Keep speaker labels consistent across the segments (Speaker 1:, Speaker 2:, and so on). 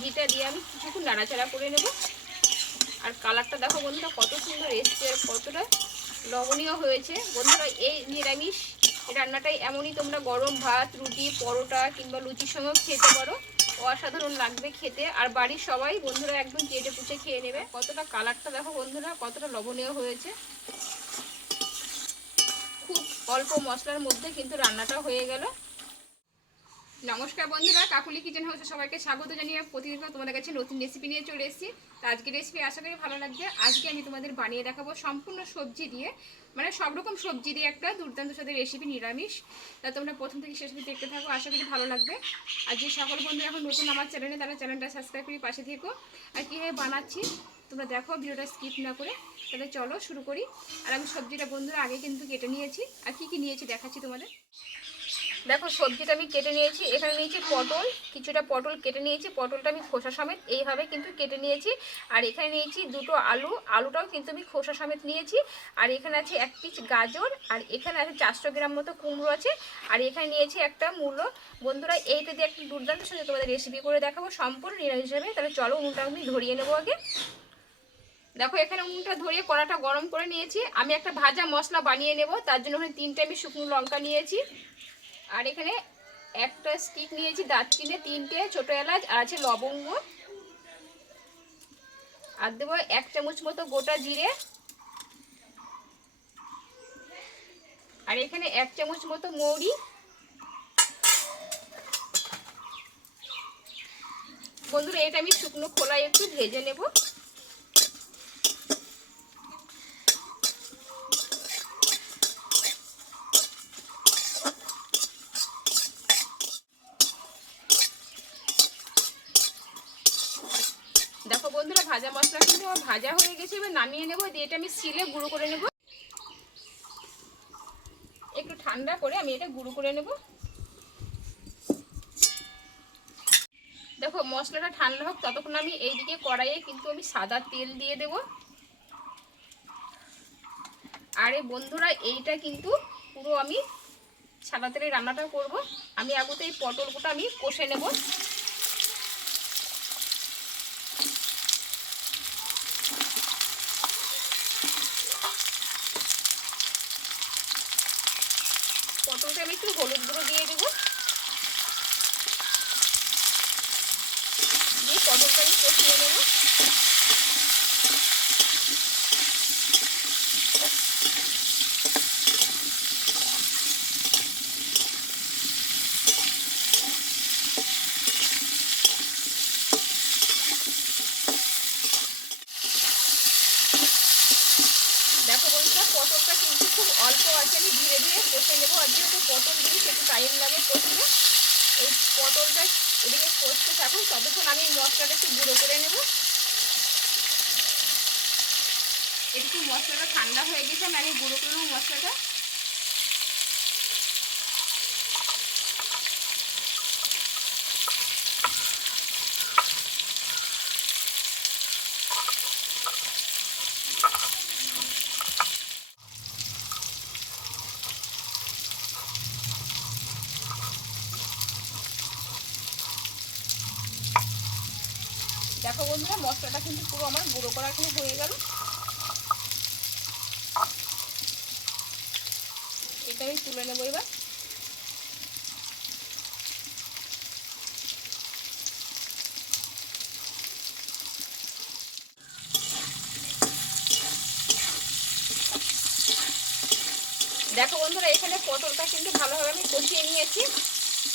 Speaker 1: ঘিটা দিয়ে আমি কিছুক্ষণ নাড়াচাড়া করে নেব। আর কালারটা দেখো বন্ধুরা, কত সুন্দর এসছে আর কতটা লবণীয় হয়েছে। বন্ধুরা, এই নিরামিষ রান্নাটাই এমনই, তোমরা গরম ভাত, রুটি, পরোটা কিংবা লুচির সঙ্গেও খেতে পারো। অসাধারণ লাগবে খেতে। আর বাড়ির সবাই বন্ধুরা একদম চেটে পুচে খেয়ে নেবে। কতটা কালারটা দেখো বন্ধুরা, কতটা লবণীয় হয়েছে। খুব অল্প মশলার মধ্যে কিন্তু রান্নাটা হয়ে গেল। নমস্কার বন্ধুরা, কাকুলি কিচেন হাউসে সবাইকে স্বাগত জানিয়ে প্রতিদিন তোমাদের কাছে নতুন রেসিপি নিয়ে চলে এসেছি। তো আজকের রেসিপি আশা করি ভালো লাগবে। আজকে আমি তোমাদের বানিয়ে দেখাবো সম্পূর্ণ সবজি দিয়ে মানে সব রকম সবজি দিয়ে একটা দুর্দান্ত সাথে রেসিপি নিরামিষ। তা তোমরা প্রথম থেকে শেষ অবধি দেখতে থাকো, আশা করি ভালো লাগবে। আর যে সকল বন্ধু এখন নতুন আমার চ্যানেলে তারা চ্যানেলটা সাবস্ক্রাইব করে পাশে থেকো। আর কীভাবে বানাচ্ছি, তোমরা দেখো ভিডিওটা স্কিপ না করে। তাহলে চলো শুরু করি। আর আমি সবজিটা বন্ধুরা আগে কিন্তু কেটে নিয়েছি। আর কি কি নিয়েছি দেখাচ্ছি তোমাদের। দেখো, সবজিটা আমি কেটে নিয়েছি। এখানে নিয়েছি পটল, কিছুটা পটল কেটে নিয়েছি। পটলটা আমি খোসা সমেত এইভাবে কিন্তু কেটে নিয়েছি। আর এখানে নিয়েছি দুটো আলু। আলুটাও কিন্তু আমি খোসা সমেত নিয়েছি। আর এখানে আছে এক পিস গাজর। আর এখানে আছে চারশো গ্রাম মতো কুমড়ো আছে। আর এখানে নিয়েছি একটা মূলো। বন্ধুরা, এইটা দিয়ে একটা দুর্দান্ত সঙ্গে তোমাদের রেসিপি করে দেখাবো। সম্পূর্ণ নিরামিষ হিসাবে তাহলে চলো উনটা আমি ধরিয়ে নেব আগে। দেখো, এখানে উনুনটা ধরিয়ে কড়াটা গরম করে নিয়েছি। আমি একটা ভাজা মশলা বানিয়ে নেব। তার জন্য ওখানে তিনটে আমি শুকনো লঙ্কা নিয়েছি। আর এখানে একটা স্টিক নিয়েছি, দারচিনি, তিনটে, ছোটো এলাচ, আর আছে লবঙ্গ। আর দেবো এক চামচ মতো গোটা জিরে। আর এখানে এক চামচ মতো মৌরি। বন্ধুরা, এটা আমি শুকনো খোলায় একটু ভেজে নেব দেখো বন্ধুরা ভাজা মশলা কিন্তু আমার ভাজা হয়ে গেছে, এবার নামিয়ে নেব, দিয়ে এটা আমি সিলে গুঁড়ো করে নেব। একটু ঠান্ডা করে আমি এটা গুঁড়ো করে নেব। দেখো, মশলাটা ঠান্ডা হোক, ততক্ষণ আমি এইদিকে কড়াইয়ে কিন্তু আমি সাদা তেল দিয়ে দেব। আরে বন্ধুরা, এইটা কিন্তু পুরো আমি সাদা তেলে রান্নাটা করব। আমি আগুতে এই পটলগুলো আমি কষে নেব পটলটা আমি একটু হলুদ গুঁড়ো দিয়ে দেবো। দিয়ে পটলটা আমি কষিয়ে নেব দেখো বন্ধুরা পটলটা কিন্তু খুব অল্প আছে আমি ধীরে ধীরে কষে নেব আর যেহেতু পটল দিই একটু টাইম লাগে কষতে এই পটলটা এদিকে কষতে থাকুন, ততক্ষণ আমি মশলাটা একটু গুঁড়ো করে নেব। একটু মশলাটা ঠান্ডা হয়ে গেছে, আমি গুঁড়ো করে নেব মশলাটা। দেখো বন্ধুরা, মশলাটা কিন্তু পুরো আমার গুঁড়ো করা কিন্তু হয়ে গেল। এটা আমি তুলে নেব এবার। দেখো বন্ধুরা, এখানে পটলটা কিন্তু ভালোভাবে আমি কষিয়ে নিয়েছি।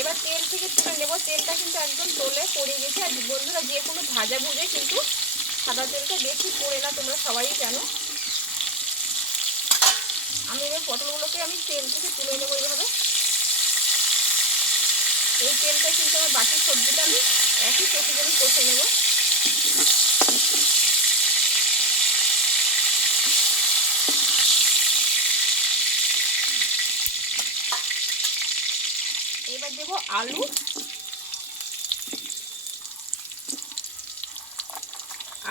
Speaker 1: এবার তেল থেকে তুলে নেব। তেলটা কিন্তু একদম তোলে পড়ে গেছে। আর বন্ধুরা, যে কোনো ভাজা ভুজে কিন্তু সাদা তেলটা বেশি পড়ে না, তোমরা সবাই জানো। আমি এবার পটলগুলোকে আমি তেল থেকে তুলে নেব এইভাবে এই তেলটা কিন্তু আমার বাকি সবজিটা আমি একই আমি কষে নেব। এবার দেবো আলু।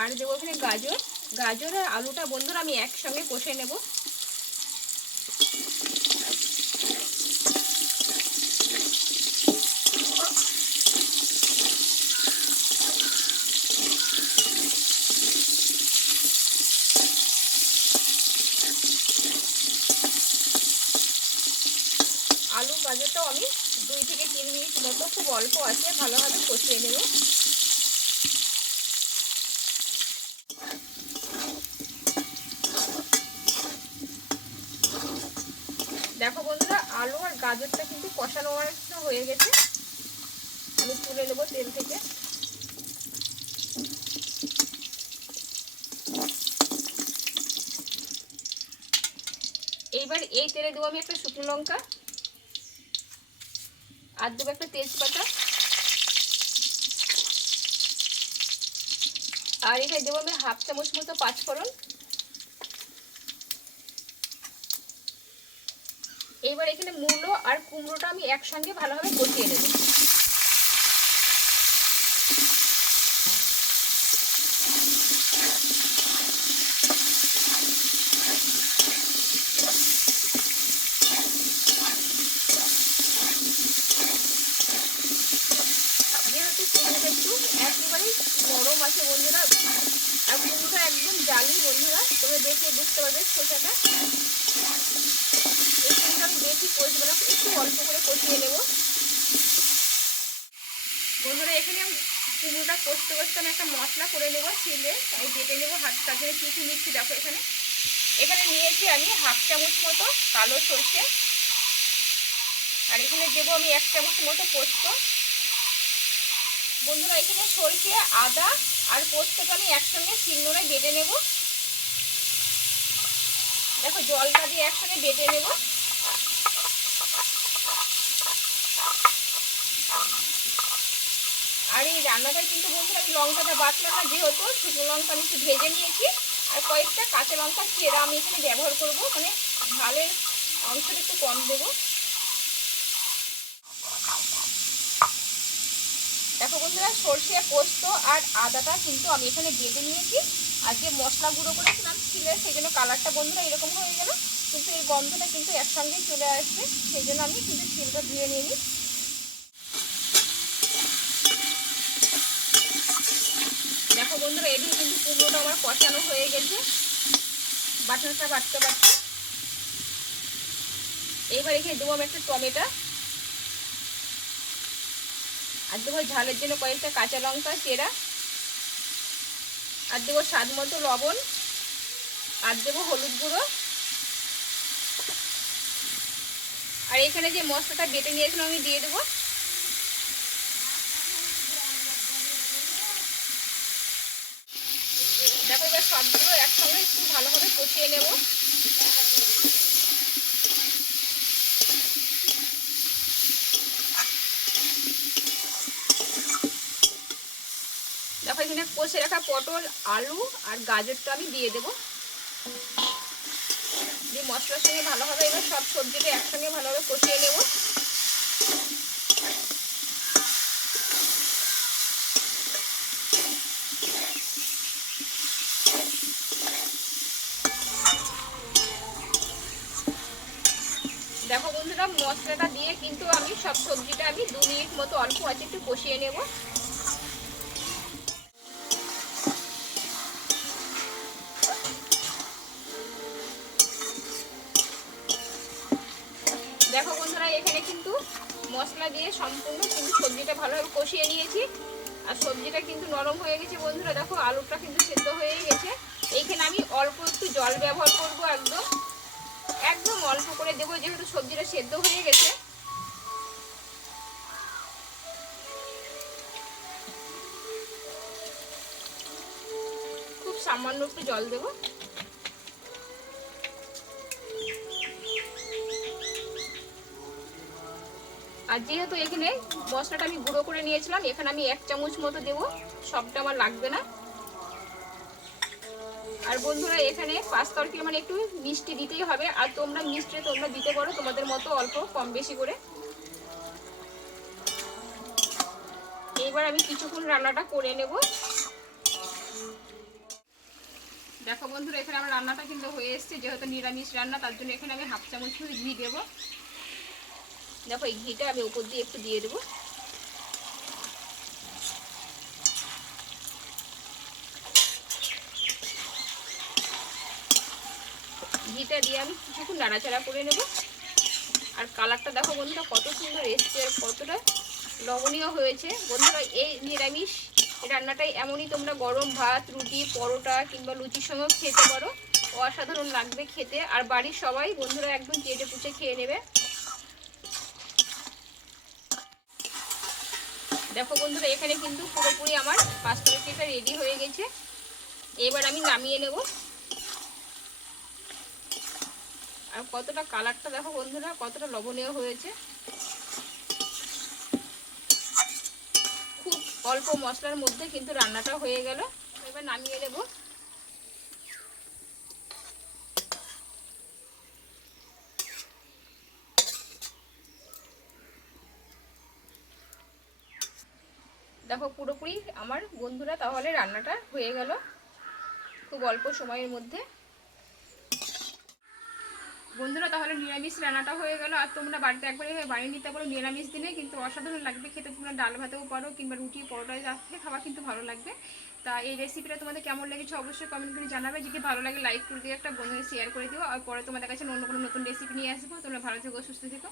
Speaker 1: আর দেবো এখানে গাজর। গাজর আর আলুটা বন্ধুরা আমি একসঙ্গে কষে নেব। আলু, গাজরটাও আমি দুই থেকে তিন মিনিট মতো খুব অল্প আছে, ভালোভাবে কষিয়ে নেব। দেখো বন্ধুরা, আলু আর গাজরটা কিন্তু কষানো অনেকটা হয়ে গেছে। আমি তুলে নেব তেল থেকে। এইবার এই তেলে দেবো আমি একটা শুকনো লঙ্কা। আর দেবো একটা তেজপাতা। আর এখানে দেবো আমি হাফ চামচ মতো পাঁচফোড়ন। এইবার এখানে মূলো আর কুমড়োটা আমি একসঙ্গে ভালোভাবে কষিয়ে নেব যেহেতু কুমড়োটা একটু একেবারেই নরম আছে বন্ধুরা আর কুমড়োটা একদম জালি বন্ধুরা তোমরা দেখে বুঝতে পারবে খোসাটা এই কুমড়োটা আমি বেশি কষবো না একটু অল্প করে কষিয়ে নেব বন্ধুরা এখানে আমি কুমড়োটা কষতে কষতে আমি একটা মশলা করে নেব ছিলে আমি বেটে নেব হাত তার জন্য কী কী নিচ্ছি, দেখো এখানে। এখানে নিয়েছি আমি হাফ চামচ মতো কালো সর্ষে। আর এখানে দেবো আমি এক চামচ মতো পোস্ত। বন্ধুরা, এখানে সরষে, আদা আর পোস্তটা আমি একসঙ্গে শিলনোড়ায় বেটে নেব। দেখো, জলটা দিয়ে একসঙ্গে বেটে নেব। আর এই রান্নাটায় কিন্তু বন্ধুরা আমি লঙ্কাটা বাটলাম না, যেহেতু শুকনো লঙ্কা আমি একটু ভেজে নিয়েছি আর কয়েকটা কাঁচা লঙ্কা চেরা আমি এখানে ব্যবহার করব মানে ঝালের অংশটা একটু কম দেবো। দেখো বন্ধুরা, সর্ষে পোস্ত আর আদাটা কিন্তু আমি এখানে বেটে নিয়েছি। আর যে মশলা গুঁড়ো করেছিলাম ছিলে, সেই জন্য কালারটা বন্ধুরা এরকম হয়ে গেল, কিন্তু এই গন্ধটা কিন্তু একসঙ্গেই চলে আসবে, সেই জন্য আমি কিন্তু শিলটা ধুয়ে নিয়ে নিই দেখো বন্ধুরা এদিকে কিন্তু কুমড়োটা আমার কষানো হয়ে গেছে। বাটনটা বাটতে বাটতে এইবার এখানে দেবো আমি একটা টমেটো। আর দেবো ঝালের জন্য কয়েকটা কাঁচা লঙ্কা, চেরা। আর দেবো স্বাদ মতো লবণ। আর দেবো হলুদ গুঁড়ো। আর এখানে যে মশলাটা বেটে নিয়েছিলাম, আমি দিয়ে দেবো দেখো এবার সবগুলো একসঙ্গে একটু ভালোভাবে কষিয়ে নেব। দেখো, এখানে কষে রাখা পটল, আলু আর গাজরটা আমি দিয়ে দেবো। দিয়ে মশলার সঙ্গে ভালোভাবে এবার সব সবজিটা একসঙ্গে ভালোভাবে কষিয়ে নেব। দেখো বন্ধুরা, মশলাটা দিয়ে কিন্তু আমি সব সবজিটা আমি দু মিনিট মতো অল্প আছে, একটু কষিয়ে নেব। দেখো বন্ধুরা, এখানে কিন্তু মশলা দিয়ে সম্পূর্ণ কিন্তু সবজিটা ভালোভাবে কষিয়ে নিয়েছি। আর সবজিটা কিন্তু নরম হয়ে গেছে বন্ধুরা, দেখো আলুটা কিন্তু সেদ্ধ হয়ে গেছে। এইখানে আমি অল্প একটু জল ব্যবহার করব একদম। একদম অল্প করে দেবো, যেহেতু সবজিটা সেদ্ধ হয়ে গেছে। খুব সামান্য একটু জল দেবো। আর যেহেতু এখানে মশলাটা আমি গুঁড়ো করে নিয়েছিলাম, এখানে আমি এক চামচ মতো দেবো, সবটা আমার লাগবে না। আর বন্ধুরা, এখানে পাঁচ তরকারি মানে একটু মিষ্টি দিতেই হবে। আর তোমরা মিষ্টি তোমরা দিতে পারো, তোমাদের মতো অল্প, কম বেশি করে। এইবার আমি কিছুক্ষণ রান্নাটা করে নেব। দেখো বন্ধুরা, এখানে আমার রান্নাটা কিন্তু হয়ে এসছে, যেহেতু নিরামিষ রান্না, তার জন্য এখানে আমি হাফ চামচ ঘি দেবো। দেখো, এই ঘিটা আমি উপর দিয়ে একটু দিয়ে দেবো। ঘিটা দিয়ে আমি কিছুক্ষণ নাড়াচাড়া করে নেব। আর কালারটা দেখো বন্ধুরা, কত সুন্দর এসছে আর কতটা লবণীয় হয়েছে। বন্ধুরা, এই নিরামিষ রান্নাটাই এমনই, তোমরা গরম ভাত, রুটি, পরোটা কিংবা লুচির সঙ্গেও খেতে পারো। অসাধারণ লাগবে খেতে। আর বাড়ির সবাই বন্ধুরা একদম চেটে পুচে খেয়ে নেবে। দেখো বন্ধুরা, এখানে কিন্তু পুরোপুরি আমার পাঁচ তরকারিটা রেডি হয়ে গেছে। এবার আমি নামিয়ে নেব। আর কতটা কালারটা দেখো বন্ধুরা, কতটা লবণীয় হয়েছে। খুব অল্প মশলার মধ্যে কিন্তু রান্নাটা হয়ে গেল। এবার নামিয়ে নেব। দেখো পুরোপুরি আমার বন্ধুরা তাহলে রান্নাটা হয়ে গেল। খুব অল্প সময়ের মধ্যে। বন্ধুরা, তাহলে নিরামিষ রান্নাটা হয়ে গেল। আর তোমরা বাড়িতে একবারে বানিয়ে নিতে পারো নিরামিষ দিনে, কিন্তু অসাধারণ লাগবে খেতে। তোমরা ডাল ভাতেও পারো কিংবা রুটি পরোটায় রাখতে খাওয়া কিন্তু ভালো লাগবে। তা এই রেসিপিটা তোমাদের কেমন লেগেছে অবশ্যই কমেন্ট করে জানাবে। যদি ভালো লাগে লাইক করে দিও একটা বন্ধুদের শেয়ার করে দিও। আর পরে তোমাদের কাছে অন্য কোনো নতুন রেসিপি নিয়ে আসব। তোমরা ভালো থেকো, সুস্থ থেকো।